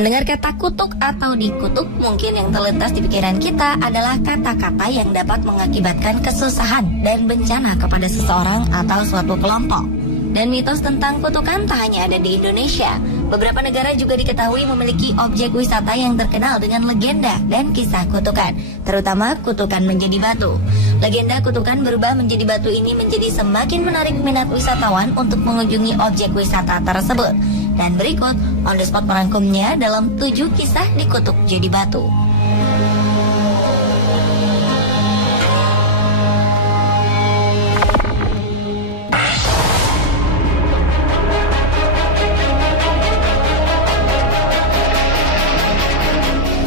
Mendengar kata kutuk atau dikutuk, mungkin yang terlintas di pikiran kita adalah kata-kata yang dapat mengakibatkan kesusahan dan bencana kepada seseorang atau suatu kelompok. Dan mitos tentang kutukan tak hanya ada di Indonesia. Beberapa negara juga diketahui memiliki objek wisata yang terkenal dengan legenda dan kisah kutukan, terutama kutukan menjadi batu. Legenda kutukan berubah menjadi batu ini menjadi semakin menarik minat wisatawan untuk mengunjungi objek wisata tersebut. Dan berikut on the spot merangkumnya dalam 7 kisah dikutuk jadi batu.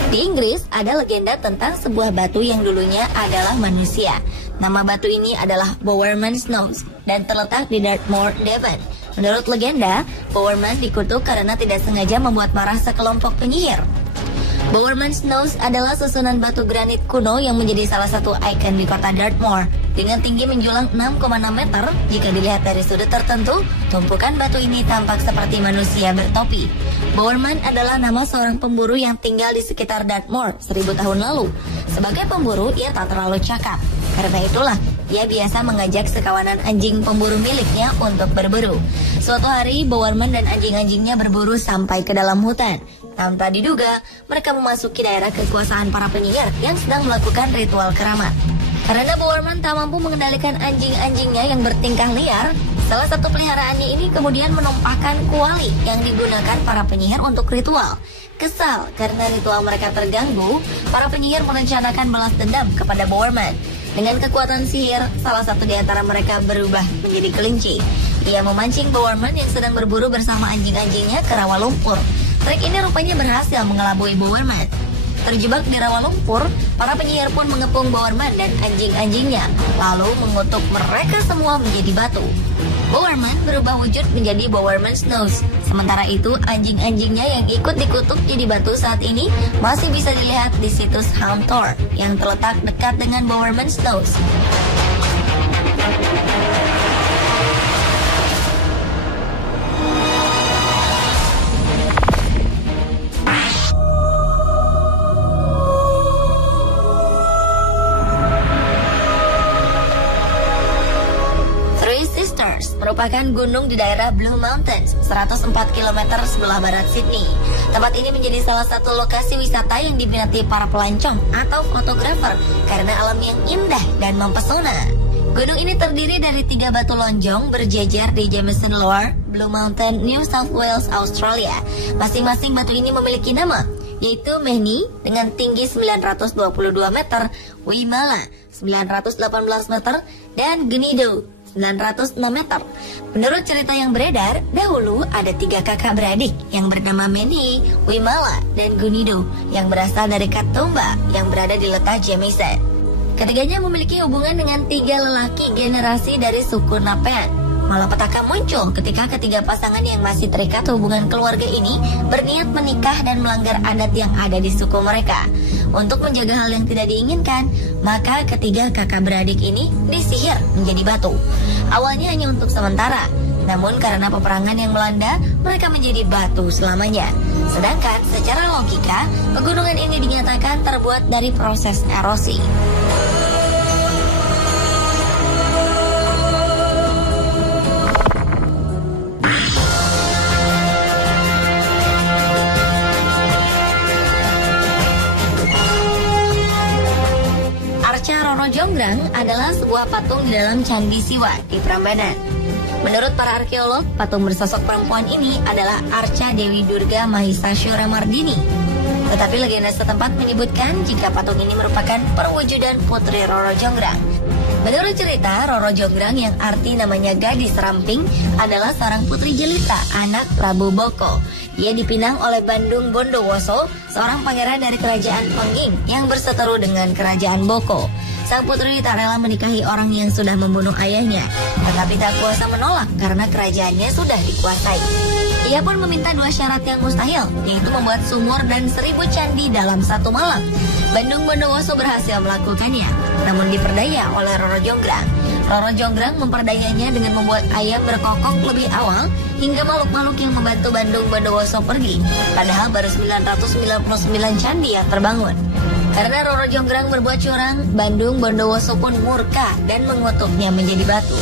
Di Inggris ada legenda tentang sebuah batu yang dulunya adalah manusia. Nama batu ini adalah Bowerman's Nose dan terletak di Dartmoor, Devon. Menurut legenda, Bowerman dikutuk karena tidak sengaja membuat marah sekelompok penyihir. Bowerman's Nose adalah susunan batu granit kuno yang menjadi salah satu ikon di kota Dartmoor. Dengan tinggi menjulang 6,6 meter, jika dilihat dari sudut tertentu, tumpukan batu ini tampak seperti manusia bertopi. Bowerman adalah nama seorang pemburu yang tinggal di sekitar Dartmoor 1000 tahun lalu. Sebagai pemburu, ia tak terlalu cakap. Karena itulah, ia biasa mengajak sekawanan anjing pemburu miliknya untuk berburu. Suatu hari, Bowerman dan anjing-anjingnya berburu sampai ke dalam hutan. Tanpa diduga, mereka memasuki daerah kekuasaan para penyihir yang sedang melakukan ritual keramat. Karena Bowerman tak mampu mengendalikan anjing-anjingnya yang bertingkah liar, salah satu peliharaannya ini kemudian menumpahkan kuali yang digunakan para penyihir untuk ritual. Kesal karena ritual mereka terganggu, para penyihir merencanakan balas dendam kepada Bowerman. Dengan kekuatan sihir, salah satu di antara mereka berubah menjadi kelinci. Ia memancing Bowerman yang sedang berburu bersama anjing-anjingnya ke rawa lumpur. Trik ini rupanya berhasil mengelabui Bowerman. Terjebak di rawa lumpur, para penyihir pun mengepung Bowerman dan anjing-anjingnya, lalu mengutuk mereka semua menjadi batu. Bowerman berubah wujud menjadi Bowerman's Nose. Sementara itu, anjing-anjingnya yang ikut dikutuk jadi batu saat ini masih bisa dilihat di situs Ham Tor yang terletak dekat dengan Bowerman's Nose. Merupakan gunung di daerah Blue Mountains, 104 km sebelah barat Sydney. Tempat ini menjadi salah satu lokasi wisata yang diminati para pelancong atau fotografer karena alam yang indah dan mempesona. Gunung ini terdiri dari 3 batu lonjong berjejer di Jameson Lower, Blue Mountain, New South Wales, Australia. Masing-masing batu ini memiliki nama, yaitu Mehni dengan tinggi 922 meter, Wimala 918 meter, dan Gnido 906 meter. Menurut cerita yang beredar, dahulu ada 3 kakak beradik yang bernama Mehni, Wimala, dan Gunido yang berasal dari Katoomba yang berada di letak Jamison. Ketiganya memiliki hubungan dengan 3 lelaki generasi dari suku Napean. Malapetaka muncul ketika ketiga pasangan yang masih terikat hubungan keluarga ini berniat menikah dan melanggar adat yang ada di suku mereka. Untuk menjaga hal yang tidak diinginkan, maka ketiga kakak beradik ini disihir menjadi batu. Awalnya hanya untuk sementara, namun karena peperangan yang melanda, mereka menjadi batu selamanya. Sedangkan secara logika, pegunungan ini dinyatakan terbuat dari proses erosi. Roro Jonggrang adalah sebuah patung di dalam Candi Siwa di Prambanan. Menurut para arkeolog, patung bersosok perempuan ini adalah Arca Dewi Durga Mahisasyura Mardini. Tetapi legenda setempat menyebutkan jika patung ini merupakan perwujudan Putri Roro Jonggrang. Menurut cerita, Roro Jonggrang yang arti namanya gadis ramping adalah seorang putri jelita, anak Prabu Boko. Ia dipinang oleh Bandung Bondowoso, seorang pangeran dari kerajaan Pengging yang berseteru dengan kerajaan Boko. Sang putri tak rela menikahi orang yang sudah membunuh ayahnya, tetapi tak kuasa menolak karena kerajaannya sudah dikuasai. Ia pun meminta 2 syarat yang mustahil, yaitu membuat sumur dan 1000 candi dalam 1 malam. Bandung Bondowoso berhasil melakukannya, namun diperdaya oleh Roro Jonggrang. Roro Jonggrang memperdayanya dengan membuat ayam berkokok lebih awal hingga makhluk-makhluk yang membantu Bandung Bondowoso pergi. Padahal baru 999 candi yang terbangun. Karena Roro Jonggrang berbuat curang, Bandung Bondowoso pun murka dan mengutuknya menjadi batu.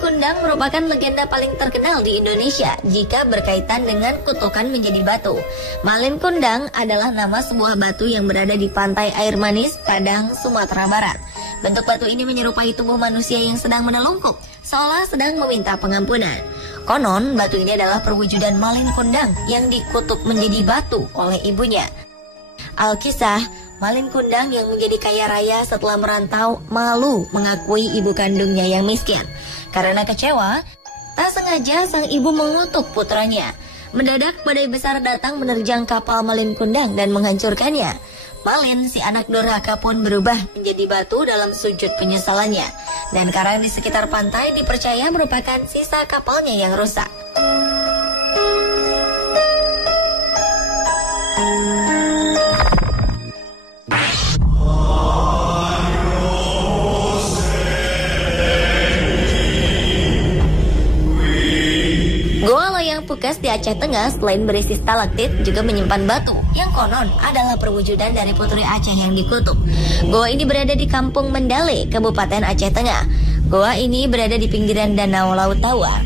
Kundang merupakan legenda paling terkenal di Indonesia jika berkaitan dengan kutukan menjadi batu. Malin Kundang adalah nama sebuah batu yang berada di pantai air manis, Padang, Sumatera Barat. Bentuk batu ini menyerupai tubuh manusia yang sedang menelungkup, seolah sedang meminta pengampunan. Konon, batu ini adalah perwujudan Malin Kundang yang dikutuk menjadi batu oleh ibunya. Alkisah, Malin Kundang yang menjadi kaya raya setelah merantau malu mengakui ibu kandungnya yang miskin. Karena kecewa, tak sengaja sang ibu mengutuk putranya. Mendadak badai besar datang menerjang kapal Malin Kundang dan menghancurkannya. Malin, si anak durhaka pun berubah menjadi batu dalam sujud penyesalannya. Dan karang di sekitar pantai dipercaya merupakan sisa kapalnya yang rusak. Goa Layang Pukas di Aceh Tengah selain berisi stalaktit juga menyimpan batu yang konon adalah perwujudan dari putri Aceh yang dikutuk. Goa ini berada di Kampung Mendale, Kabupaten Aceh Tengah. Goa ini berada di pinggiran Danau Laut Tawar.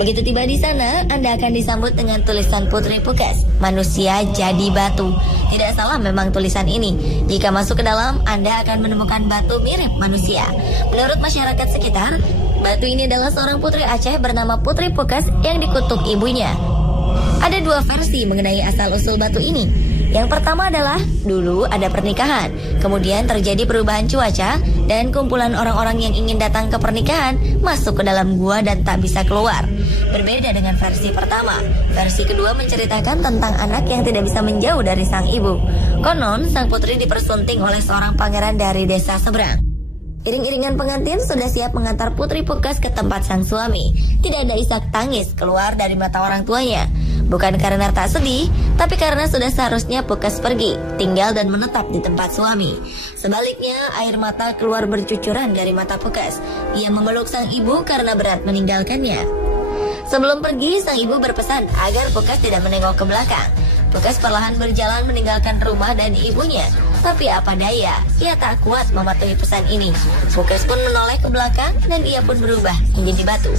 Begitu tiba di sana, Anda akan disambut dengan tulisan Putri Pukas, manusia jadi batu. Tidak salah memang tulisan ini. Jika masuk ke dalam, Anda akan menemukan batu mirip manusia. Menurut masyarakat sekitar, batu ini adalah seorang putri Aceh bernama Putri Pukas yang dikutuk ibunya. Ada dua versi mengenai asal-usul batu ini. Yang pertama adalah, dulu ada pernikahan, kemudian terjadi perubahan cuaca, dan kumpulan orang-orang yang ingin datang ke pernikahan masuk ke dalam gua dan tak bisa keluar. Berbeda dengan versi pertama, versi kedua menceritakan tentang anak yang tidak bisa menjauh dari sang ibu. Konon, sang putri dipersunting oleh seorang pangeran dari desa seberang. Iring-iringan pengantin sudah siap mengantar Putri Pukas ke tempat sang suami. Tidak ada isak tangis keluar dari mata orang tuanya. Bukan karena tak sedih, tapi karena sudah seharusnya Pukas pergi, tinggal dan menetap di tempat suami. Sebaliknya, air mata keluar bercucuran dari mata Pukas. Ia memeluk sang ibu karena berat meninggalkannya. Sebelum pergi, sang ibu berpesan agar Pukas tidak menengok ke belakang. Pukas perlahan berjalan meninggalkan rumah dan ibunya. Tapi apa daya, ia tak kuat mematuhi pesan ini. Pukas pun menoleh ke belakang dan ia pun berubah menjadi batu.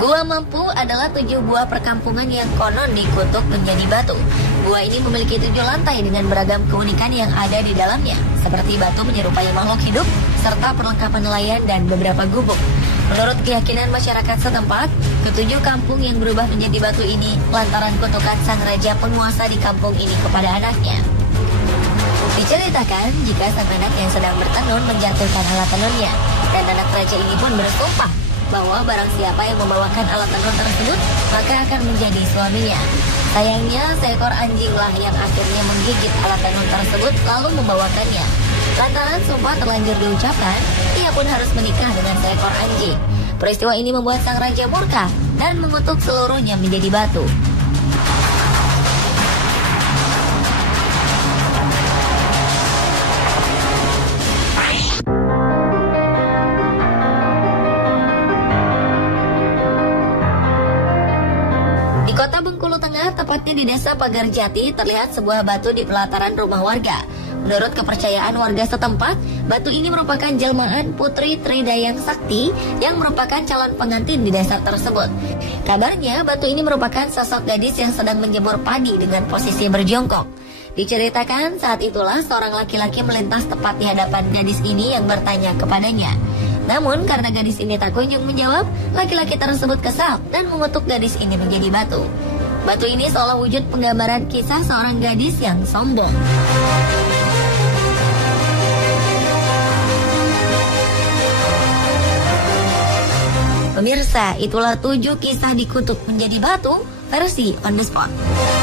Gua Mampu adalah 7 buah perkampungan yang konon dikutuk menjadi batu. Gua ini memiliki 7 lantai dengan beragam keunikan yang ada di dalamnya, seperti batu menyerupai makhluk hidup, serta perlengkapan nelayan dan beberapa gubuk. Menurut keyakinan masyarakat setempat, ketujuh kampung yang berubah menjadi batu ini lantaran kutukan sang raja penguasa di kampung ini kepada anaknya. Diceritakan jika sang anak yang sedang bertenun menjatuhkan alat tenunnya, dan anak raja ini pun bersumpah bahwa barang siapa yang membawakan alat tenun tersebut maka akan menjadi suaminya. Sayangnya seekor anjinglah yang akhirnya menggigit alat tenun tersebut lalu membawakannya. Lantaran sumpah terlanjur diucapkan, ia pun harus menikah dengan seekor anjing. Peristiwa ini membuat sang raja murka dan mengutuk seluruhnya menjadi batu. Kota Bengkulu Tengah, tepatnya di Desa Pagar Jati, terlihat sebuah batu di pelataran rumah warga. Menurut kepercayaan warga setempat, batu ini merupakan jelmaan Putri Tridayang Sakti yang merupakan calon pengantin di desa tersebut. Kabarnya, batu ini merupakan sosok gadis yang sedang menjemur padi dengan posisi berjongkok. Diceritakan saat itulah seorang laki-laki melintas tepat di hadapan gadis ini yang bertanya kepadanya. Namun karena gadis ini tak kunjung menjawab, laki-laki tersebut kesal dan mengutuk gadis ini menjadi batu. Batu ini seolah wujud penggambaran kisah seorang gadis yang sombong. Pemirsa, itulah 7 kisah dikutuk menjadi batu versi On The Spot.